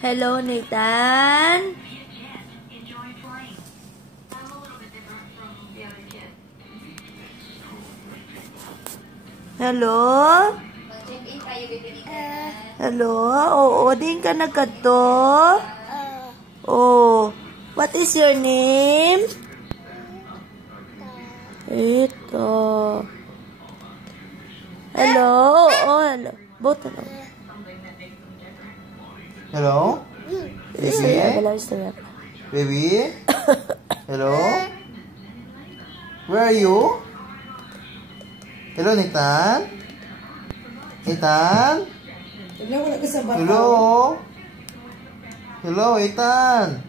Hello, Nathan. Hello? Hello? Oo, din ka nagkadto? Oh, what is your name? Ito. Hello? Oh, hello. Both hello. Hello? Baby? Baby? Hello? Where are you? Hello, Nathan? Nathan? Hello? Hello, Nathan?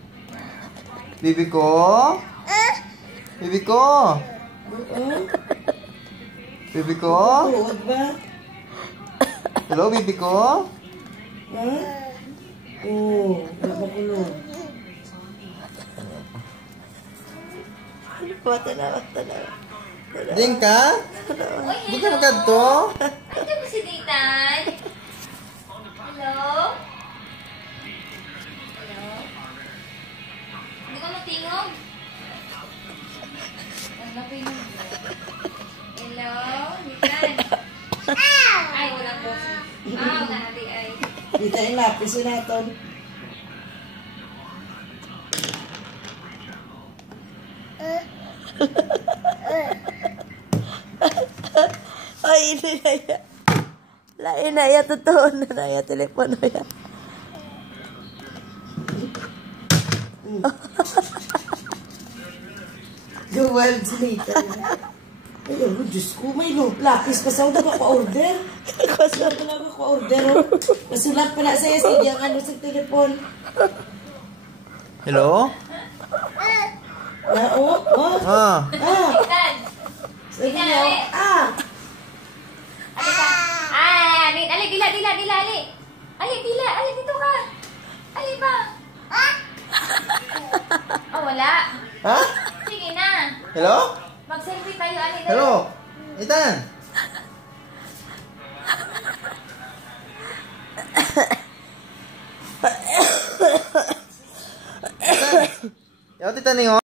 Baby ko? Baby ko? Baby ko? Hello, baby ko? Oh, napakulo. Tanawa. Ding ka? Di ka magkadto? Ito ba si Nathan? Hello? Hello? Hindi ko natingog? Ano ko yung hello? Nathan? Ay, walang boses. Wala natin ay. Dito yung lapis yun natin. Ay, ini na yan. Lain na yan. Totoo na yan. Telepono yan. Gawal si Nathan. Ay, ano, Diyos ko, may lapis pa sa udah ka order. Kasulat pa lang ako order. Kasulat pa na sa'yo sige ang ano sa telepon. Hello? Nathan! Sige niyo. Ali ka. Ali, dila. Ali, dito ka. Ali ba? Oh, wala. Ha? Sige na. Hello? Mag-selfie tayo, Ali. Hello? Nathan? Nathan? Yaw, tita niyo?